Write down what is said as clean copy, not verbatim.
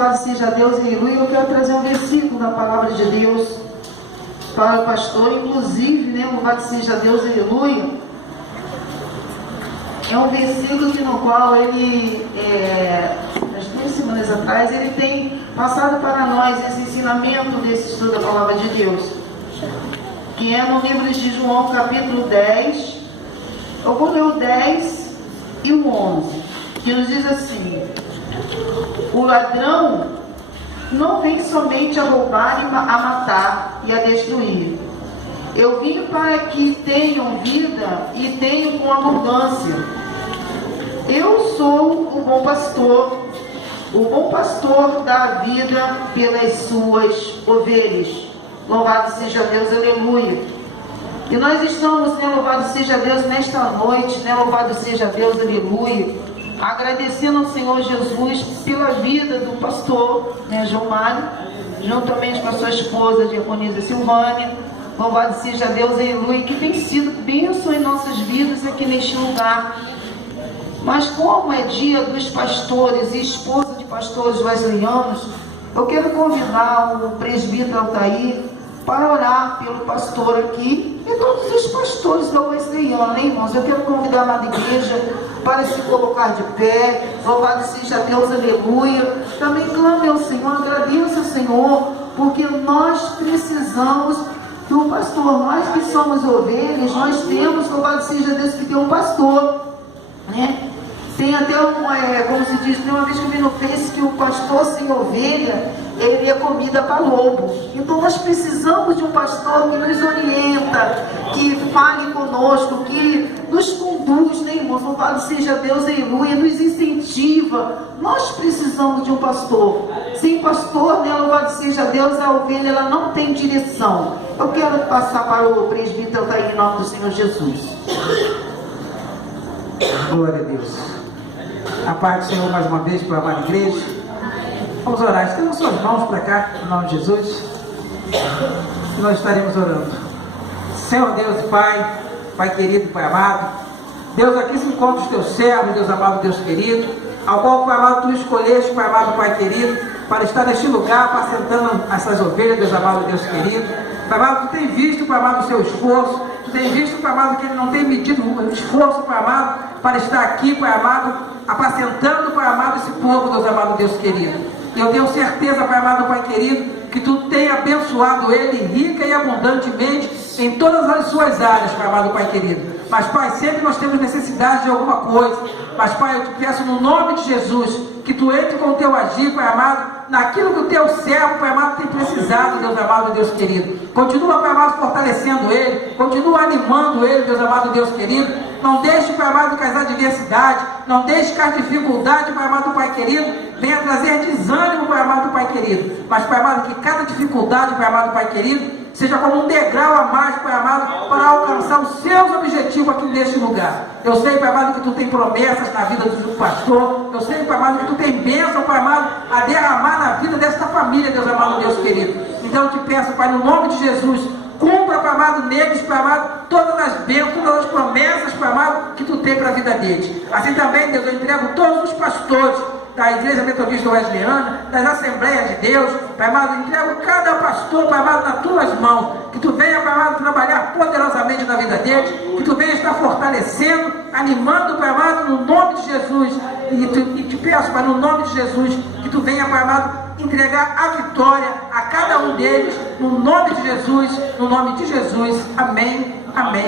louvado seja Deus, aleluia. Eu quero trazer um versículo da palavra de Deus para o pastor, inclusive, né, louvado seja Deus, aleluia. É um versículo que no qual ele, nas 2 semanas atrás, ele tem passado para nós esse ensinamento desse estudo da palavra de Deus, que é no livro de João, capítulo 10. Eu vou ler o 10 e o 11, que nos diz assim: o ladrão não vem somente a roubar, a matar e a destruir. Eu vim para que tenham vida e tenham com abundância. Eu sou o bom pastor dá a vida pelas suas ovelhas. Louvado seja Deus, aleluia. E nós estamos, né, louvado seja Deus, nesta noite, né, louvado seja Deus, aleluia, agradecendo ao Senhor Jesus pela vida do pastor, né, João Mário, juntamente com a sua esposa, a diaconisa Silvânia. Louvado seja Deus, aleluia, que tem sido bênção em nossas vidas aqui neste lugar. Mas como é dia dos pastores e esposa de pastores wesleyanos, eu quero convidar o presbítero Altair para orar pelo pastor aqui e todos os pastores da Wesleyana, né, irmãos? Eu quero convidar a amada igreja para se colocar de pé. Louvado seja Deus, aleluia. Também clame ao Senhor, agradeça ao Senhor, porque nós precisamos do pastor. Nós que somos ovelhas, nós temos, louvado seja Deus, que tem um pastor, né? Tem até como se diz, uma vez que eu vi no Face que o pastor sem ovelha, ele é comida para lobo. Então nós precisamos de um pastor que nos orienta, que fale conosco, que nos conduz, né, irmãos? Louvado seja Deus, aleluia, nos incentiva. Nós precisamos de um pastor. Sem pastor, né, louvado seja Deus, a ovelha ela não tem direção. Eu quero passar para o presbítero Altair em nome do Senhor Jesus. Glória a Deus. A paz do Senhor mais uma vez para a amada igreja. Vamos orar. Estenda suas mãos para cá, em nome de Jesus. E nós estaremos orando. Senhor Deus e Pai, Pai querido, Pai amado, Deus, aqui se encontra os teus servos, Deus amado, Deus querido, ao qual, Pai amado, tu escolheste, Pai amado, Pai querido, para estar neste lugar, apacentando essas ovelhas, Deus amado, Deus querido. Pai amado, tu tem visto, Pai amado, o seu esforço. Tu tem visto, Pai amado, que ele não tem medido o esforço, Pai amado, para estar aqui, Pai amado, apacentando, Pai amado, esse povo, Deus amado, Deus querido. E eu tenho certeza, Pai amado, Pai querido, que tu tem abençoado ele rica e abundantemente em todas as suas áreas, Pai amado, Pai querido. Mas, Pai, sempre nós temos necessidade de alguma coisa. Mas, Pai, eu te peço no nome de Jesus, que tu entre com o teu agir, Pai amado, naquilo que o teu servo, Pai amado, tem precisado, Deus amado, Deus querido. Continua, Pai amado, fortalecendo ele, continua animando ele, Deus amado, Deus querido. Não deixe, Pai amado, que as adversidades, não deixe que as dificuldades, Pai amado, Pai querido, venha trazer desânimo, Pai amado, Pai querido. Mas, Pai amado, que cada dificuldade, Pai amado, Pai querido, seja como um degrau a mais, Pai amado, para alcançar os seus objetivos aqui neste lugar. Eu sei, Pai amado, que tu tem promessas na vida do pastor. Eu sei, Pai amado, que tu tem bênção, Pai amado, a derramar na vida desta família, Deus amado, Deus querido. Então eu te peço, Pai, no nome de Jesus, cumpra, Pai amado, neles, Pai amado, todas as bênçãos, todas as promessas, Pai amado, que tu tem para a vida deles. Assim também, Deus, eu entrego todos os pastores da Igreja Metodista Wesleyana, das Assembleias de Deus, Pai amado, entrego cada pastor, Pai amado, nas tuas mãos, que tu venha, Pai amado, trabalhar poderosamente na vida deles, que tu venha estar fortalecendo, animando, Pai amado, no nome de Jesus, e te peço, Pai, no nome de Jesus, que tu venha, Pai amado, entregar a vitória a cada um deles, no nome de Jesus, amém, amém.